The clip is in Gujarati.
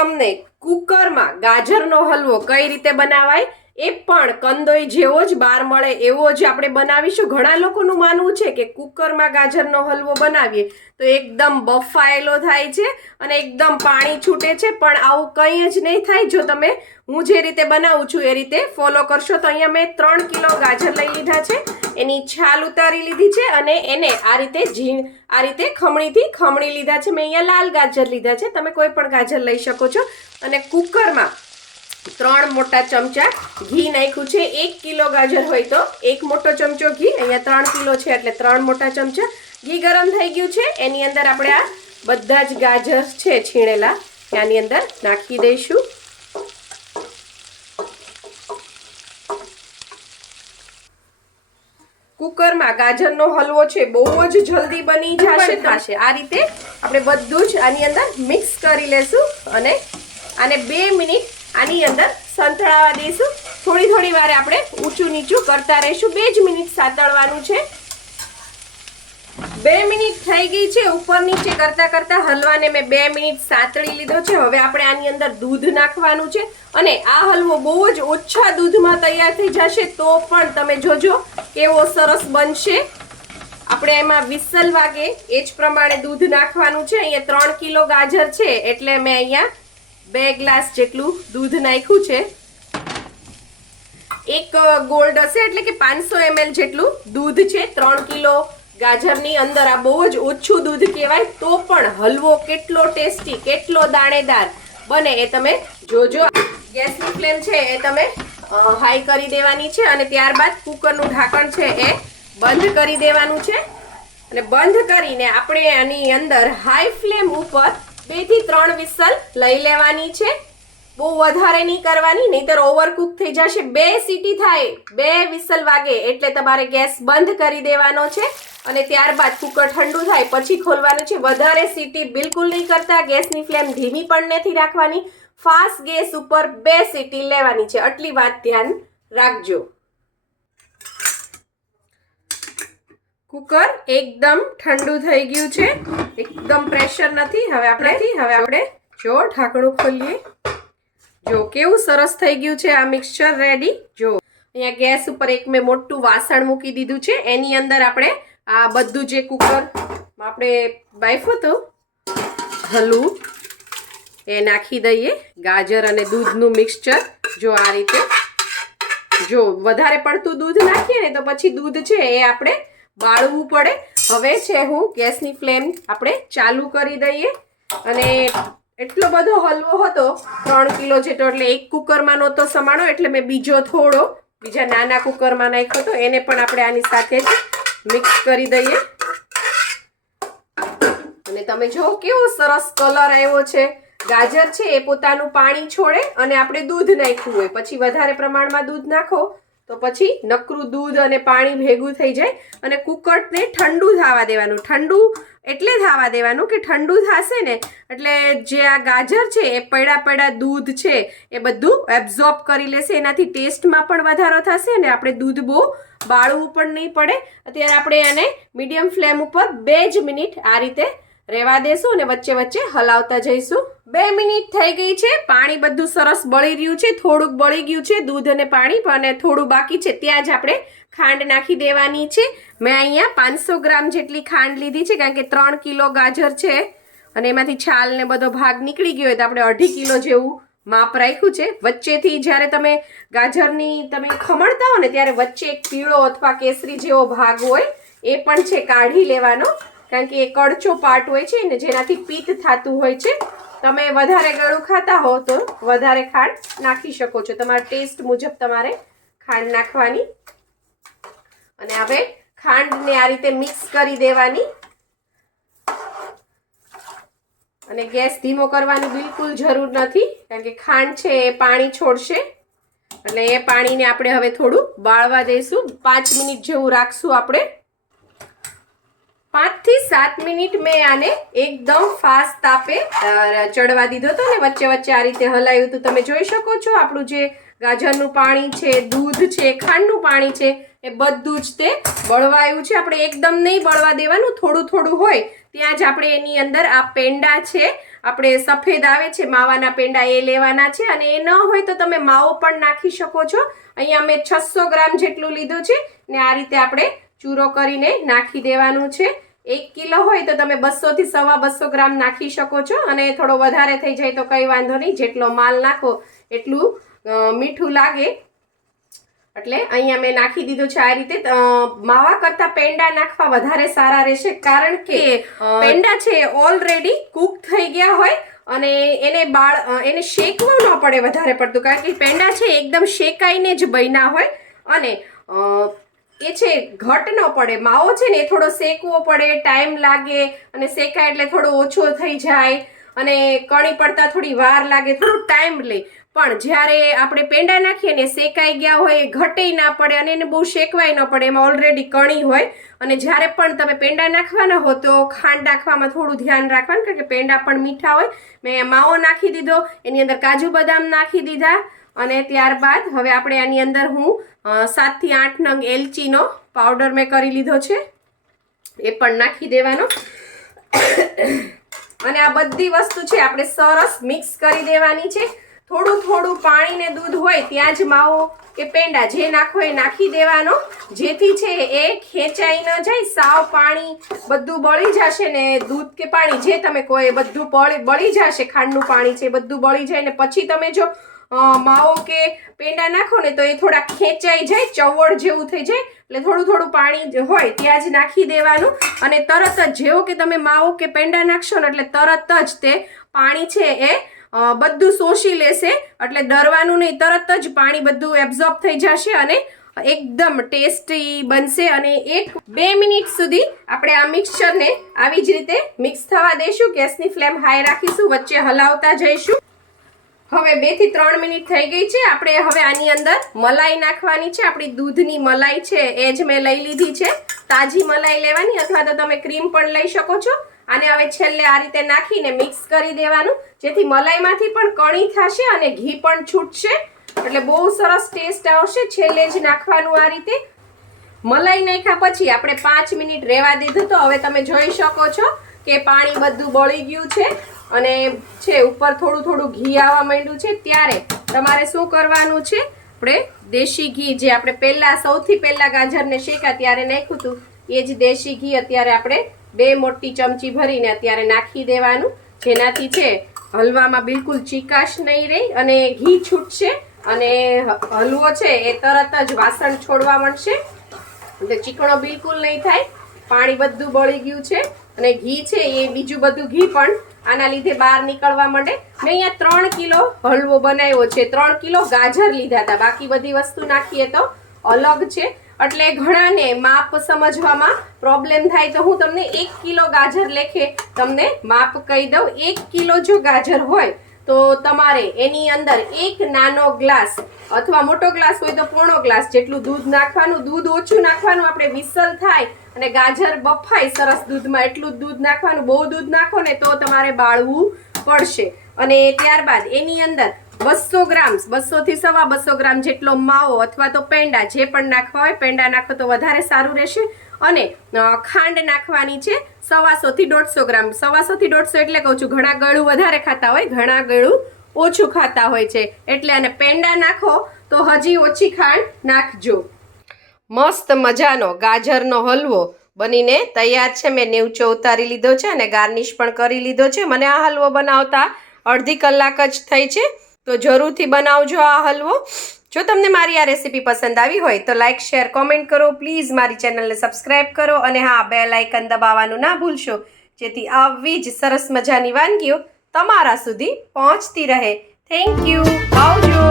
તમને કુકરમાં ગાજરનો હલવો કઈ રીતે બનાવાય એ પણ કંદોઈ જેવો જ બહાર મળે એવો જ આપણે બનાવીશું. ઘણા લોકોનું માનવું છે કે કુકરમાં ગાજરનો હલવો બનાવીએ તો એકદમ બફાયેલો થાય છે અને એકદમ પાણી છૂટે છે, પણ આવું કંઈ જ નહીં થાય જો તમે હું જે રીતે બનાવું છું એ રીતે ફોલો કરશો. તો અહીંયા મેં 3 કિલો ગાજર લઈ લીધા છે, એની છાલ ઉતારી લીધી છે અને એને આ રીતે ખમણીથી ખમણી લીધા છે. મેં અહીંયા લાલ ગાજર લીધા છે, તમે કોઈ પણ ગાજર લઈ શકો છો. અને કુકરમાં 3 મોટા ચમચા ઘી નાખ્યું છે. 1 કિલો ગાજર હોય તો 1 મોટો ચમચો ઘી, અહીંયા 3 કિલો છે એટલે 3 મોટા ચમચા ઘી. ગરમ થઈ ગયું છે, એની અંદર આપણે આ બધા જ ગાજર છે છીણેલા આની અંદર નાખી દઈશું. કુકરમાં ગાજરનો હલવો છે બહુ જ જલ્દી બની જશે. આ રીતે આપણે બધું જ આની અંદર મિક્સ કરી લેશું અને આને 2 મિનિટ આની અંદર સંતળાવા દઈશું. થોડી વાર આપણે ઊંચું નીચું કરતા રહીશું. 2 જ મિનિટ સાતળવાનું છે. 2 મિનિટ થઈ ગઈ છે. ઉપર નીચે કરતા હલવાને મેં 2 મિનિટ સાતળી લીધો છે. હવે આપણે આની અંદર દૂધ નાખવાનું છે અને આ હલવો બહુ જ ઓછા દૂધમાં તૈયાર થઈ જશે તો પણ તમે જોજો કેવો સરસ બનશે. આપણે એમાં વિસલ વાગે એ જ પ્રમાણે દૂધ નાખવાનું છે. અહીંયા 3 કિલો ગાજર છે એટલે મેં અહીંયા 2 ગ્લાસ જેટલું દૂધ નાખ્યું છે. એક ગોલ્ડ હશે એટલે કે 500 ml જેટલું દૂધ છે. 3 કિલો ગાજરની અંદર આ બહુ જ ઓછું દૂધ કહેવાય તો પણ હલવો કેટલો ટેસ્ટી કેટલો દાણેદાર બને એ તમે જોજો. ગેસની ફ્લેમ છે એ તમે હાઈ કરી દેવાની છે અને ત્યારબાદ કુકરનું ઢાંકણ છે એ બંધ કરી દેવાનું છે. અને બંધ કરીને આપણે આની અંદર હાઈ ફ્લેમ ઉપર 2 થી 3 વિસલ લઈ લેવાની છે. બહુ વધારે નહીં કરવાની, નહીંતર ઓવરકુક થઈ જશે. 2 સીટી થાય, 2 વિસલ વાગે એટલે તમારે ગેસ બંધ કરી દેવાનો છે અને ત્યારબાદ કુકર ઠંડુ થાય પછી ખોલવાનું છે. વધારે સીટી બિલકુલ નહીં કરતા. ગેસની ફ્લેમ ધીમી પણ નથી રાખવાની. ફાસ્ટ ગેસ ઉપર 2 સીટી લેવાની છે. આટલી વાત ધ્યાન રાખજો. કુકર એકદમ ઠંડુ થઈ ગયું છે, એકદમ પ્રેશર નથી. હવે આપણે જો ઢાંકણું ખોલીએ, જો કેવું સરસ થઈ ગયું છે આ મિક્સચર રેડી. જો અહીંયા ગેસ ઉપર એક મેં મોટું વાસણ મૂકી દીધું છે, એની અંદર આપણે આ બધું જે કુકરમાં આપણે બાફ્યું હતું હલવું એ નાખી દઈએ. ગાજર અને દૂધનું મિક્સચર જો આ રીતે. જો વધારે પડતું દૂધ નાખીએ ને તો પછી દૂધ છે એ આપણે બાળવું પડે. હવે છે હું ગેસની ફ્લેમ આપણે ચાલુ કરી દઈએ. અને એટલો બધો હલવો હતો 3 કિલો જેટલો એટલે એક કુકરમાં નહોતો સમાણો એટલે મેં બીજા નાના કુકરમાં નાખ્યો હતો. એને પણ આપણે આની સાથે જ મિક્સ કરી દઈએ. અને તમે જો કેવો સરસ કલર આવ્યો છે. ગાજર છે એ પોતાનું પાણી છોડે અને આપણે દૂધ નાખ્યું હોય પછી વધારે પ્રમાણમાં દૂધ નાખો તો પછી નકરું દૂધ અને પાણી ભેગું થઈ જાય. અને કુકરને ઠંડુ થવા દેવાનું. ઠંડુ એટલે થવા દેવાનું કે ઠંડુ થશે ને એટલે જે આ ગાજર છે એ પડ્યા દૂધ છે એ બધું એબ્ઝોર્બ કરી લેશે. એનાથી ટેસ્ટમાં પણ વધારો થશે અને આપણે દૂધ બહુ બાળવું પણ નહીં પડે. અત્યારે આપણે આને મીડિયમ ફ્લેમ ઉપર 2 જ મિનિટ આ રીતે રહેવા દેશું અને વચ્ચે હલાવતા જઈશું. 2 મિનિટ થઈ ગઈ છે. પાણી બધું સરસ બળી રહ્યું છે, થોડુંક બળી ગયું છે દૂધ અને પાણી, અને થોડું બાકી છે. ત્યાં જ આપણે ખાંડ નાખી દેવાની છે. મેં અહીંયા 500 ગ્રામ જેટલી ખાંડ લીધી છે કારણ કે 3 કિલો ગાજર છે અને એમાંથી છાલ ને બધો ભાગ નીકળી ગયો હોય તો આપણે 2.5 કિલો જેવું માપ રાખ્યું છે. વચ્ચેથી જ્યારે તમે ગાજરની ખમણતા હો ને ત્યારે વચ્ચે એક પીળો અથવા કેસરી જેવો ભાગ હોય એ પણ છે કાઢી લેવાનો કારણ કે એ કડચો પાર્ટ હોય છે ને જેનાથી પિત્ત થતું હોય છે. તમે વધારે ગળું ખાતા હો તો વધારે ખાંડ નાખી શકો છો. તમારા ટેસ્ટ મુજબ તમારે ખાંડ નાખવાની. અને હવે ખાંડને આ રીતે મિક્સ કરી દેવાની અને ગેસ ધીમો કરવાની બિલકુલ જરૂર નથી કારણ કે ખાંડ છે એ પાણી છોડશે એટલે એ પાણીને આપણે હવે થોડું બાળવા દઈશું. 5 મિનિટ જેવું રાખશું આપણે. 5 થી 7 મિનિટ મેં આને એકદમ ફાસ્ટ તાપે ચડવા દીધો હતો ને વચ્ચે આ રીતે હલાવ્યું હતું. તમે જોઈ શકો છો આપણું જે ગાજરનું પાણી છે, દૂધ છે, ખાંડનું પાણી છે, એ બધું જ તે બળવાયું છે. આપણે એકદમ નહીં બળવા દેવાનું, થોડું થોડું હોય ત્યાં જ આપણે એની અંદર આ પેંડા છે, આપણે સફેદ આવે છે માવાના પેંડા, એ લેવાના છે. અને એ ન હોય તો તમે માવો પણ નાખી શકો છો. અહીંયા મેં 600 ગ્રામ જેટલું લીધું છે ને આ રીતે આપણે ચૂરો કરીને નાખી દેવાનું છે. 1 કિલો હોય તો તમે 200 થી 250 ગ્રામ નાખી શકો છો. અને થોડો વધારે થઈ જાય તો કંઈ વાંધો નહીં, જેટલો માલ નાખો એટલું મીઠું લાગે. એટલે અહીંયા મેં નાખી દીધું છે આ રીતે. માવા કરતા પેંડા નાખવા વધારે સારા રહેશે, કારણ કે પેંડા છે ઓલરેડી કુક થઈ ગયા હોય અને એને શેકવું ન પડે વધારે પડતું, કારણ કે પેંડા છે એકદમ શેકાઈને જ બન્યા હોય અને એ છે ઘટ ન પડે. માવો છે ને એ થોડો શેકવો પડે, ટાઈમ લાગે, અને શેકાય એટલે થોડો ઓછો થઈ જાય અને કણી પડતા થોડી વાર લાગે, થોડું ટાઈમ લે. પણ જ્યારે આપણે પેંડા નાખીએ ને શેકાઈ ગયા હોય, ઘટેય ના પડે અને એને બહુ શેકવાય ન પડે, એમાં ઓલરેડી કણી હોય. અને જ્યારે પણ તમે પેંડા નાખવાના હો તો ખાંડ નાખવામાં થોડું ધ્યાન રાખવાનું, કારણ કે પેંડા પણ મીઠા હોય. મેં માવો નાખી દીધો, એની અંદર કાજુ બદામ નાખી દીધા અને ત્યારબાદ હવે આપણે આની અંદર હું 7 થી 8 નંગ એલચીનો પાવડર મેં કરી લીધો છે, એ પણ નાખી દેવાનો. અને આ બધી વસ્તુ છે આપણે સરસ મિક્સ કરી દેવાની છે. થોડું થોડું પાણી ને દૂધ હોય ત્યાં જ માવો કે પેંડા જે નાખો એ નાખી દેવાનો, જેથી છે એ ખેંચાઈ ન જાય. સાવ પાણી બધું બળી જશે ને દૂધ કે પાણી જે તમે કહો એ બધું બળી જશે, ખાંડનું પાણી છે બધું બળી જાય ને પછી તમે જો માવો કે પેંડા નાખો ને તો એ થોડા ખેંચાઈ જાય, ચવડ જેવું થઈ જાય. એટલે થોડું થોડું પાણી હોય ત્યાં જ નાખી દેવાનું. અને તરત જ જેવો કે તમે માવો કે પેંડા નાખશો ને એટલે તરત જ તે પાણી છે એ બધું શોષી લેશે. એટલે ડરવાનું નહીં, તરત જ પાણી બધું એબ્ઝોર્બ થઈ જશે અને એકદમ ટેસ્ટી બનશે. અને 1-2 મિનિટ સુધી આપણે આ મિક્સચરને આવી જ રીતે મિક્સ થવા દઈશું. ગેસની ફ્લેમ હાઈ રાખીશું, વચ્ચે હલાવતા જઈશું. હવે 2 થી 3 મિનિટ થઈ ગઈ છે. આપણે હવે આની અંદર મલાઈ નાખવાની છે. આપણી દૂધની મલાઈ છે એ જ મેં લઈ લીધી છે. તાજી મલાઈ લેવાની, અથવા તો તમે ક્રીમ પણ લઈ શકો છો. આને હવે છેલ્લે આ રીતે નાખીને મિક્સ કરી દેવાનું, જેથી મલાઈમાંથી પણ કણી થશે અને ઘી પણ છૂટશે, એટલે બહુ સરસ ટેસ્ટ આવશે. છેલ્લે જ નાખવાનું આ રીતે. મલાઈ નાખ્યા પછી આપણે 5 મિનિટ રહેવા દીધું, તો હવે તમે જોઈ શકો છો કે પાણી બધું બળી ગયું છે અને છે ઉપર થોડું થોડું ઘી આવવા માંડ્યું છે. ત્યારે તમારે શું કરવાનું છે, આપણે દેશી ઘી જે આપણે સૌથી પહેલા ગાજરને શેકા ત્યારે નાખ્યું હતું એ જ દેશી ઘી અત્યારે આપણે 2 મોટી ચમચી ભરીને અત્યારે નાખી દેવાનું, જેનાથી છે હલવામાં બિલકુલ ચીકાશ નહીં રહે અને ઘી છૂટશે અને હલવો છે એ તરત જ વાસણ છોડવા માંડશે, એટલે ચીકણો બિલકુલ નહીં થાય. પાણી બધું બળી ગયું છે અને ઘી છે એ બીજું બધું ઘી પણ આના લીધે બહાર નીકળવા માંડે. મેં અહીંયા 3 કિલો હલવો બનાવ્યો છે. 3 કિલો ગાજર લીધા હતા, બાકી બધી વસ્તુ નાખીએ તો અલગ છે. એટલે ઘણાને માપ સમજવામાં પ્રોબ્લેમ થાય, તો હું તમને 1 કિલો ગાજર લેખે તમને માપ કહી દઉં. 1 કિલો જો ગાજર હોય તો તમારે એની અંદર 1 નાનો ગ્લાસ અથવા મોટો ગ્લાસ હોય તો પોણો ગ્લાસ જેટલું દૂધ નાખવાનું. દૂધ ઓછું નાખવાનું, આપણે વિસલ થાય અને ગાજર બફાય સરસ દૂધમાં એટલું જ દૂધ નાખવાનું. બહુ દૂધ નાખો ને તો તમારે બાળવું પડશે. અને ત્યારબાદ એની અંદર 200 ગ્રામ 200 થી 250 ગ્રામ જેટલો માવો અથવા તો પેંડા જે પણ નાખવા હોય, પેંડા નાખો તો વધારે સારું રહેશે. અને ખાંડ નાખવાની છે 125 થી 150 ગ્રામ. 125 થી 150 એટલે કહું છું, ઘણા ગળું વધારે ખાતા હોય, ઘણા ગળું ઓછું ખાતા હોય છે, એટલે. અને પેંડા નાખો તો હજી ઓછી ખાંડ નાખજો. મસ્ત મજાનો ગાજરનો હલવો બનીને તૈયાર છે. મેં નીચે ઉતારી લીધો છે અને ગાર્નિશ પણ કરી લીધો છે. મને આ હલવો બનાવતા અડધી કલાક જ થઈ છે, તો જરૂરથી બનાવજો આ હલવો. જો તમને મારી આ રેસીપી પસંદ આવી હોય તો લાઇક, શેર, કોમેન્ટ કરો. પ્લીઝ મારી ચેનલને સબસ્ક્રાઈબ કરો અને હા, બેલ આઇકન દબાવવાનું ના ભૂલશો, જેથી આવી જ સરસ મજાની વાનગીઓ તમારા સુધી પહોંચતી રહે. Thank you. આવજો.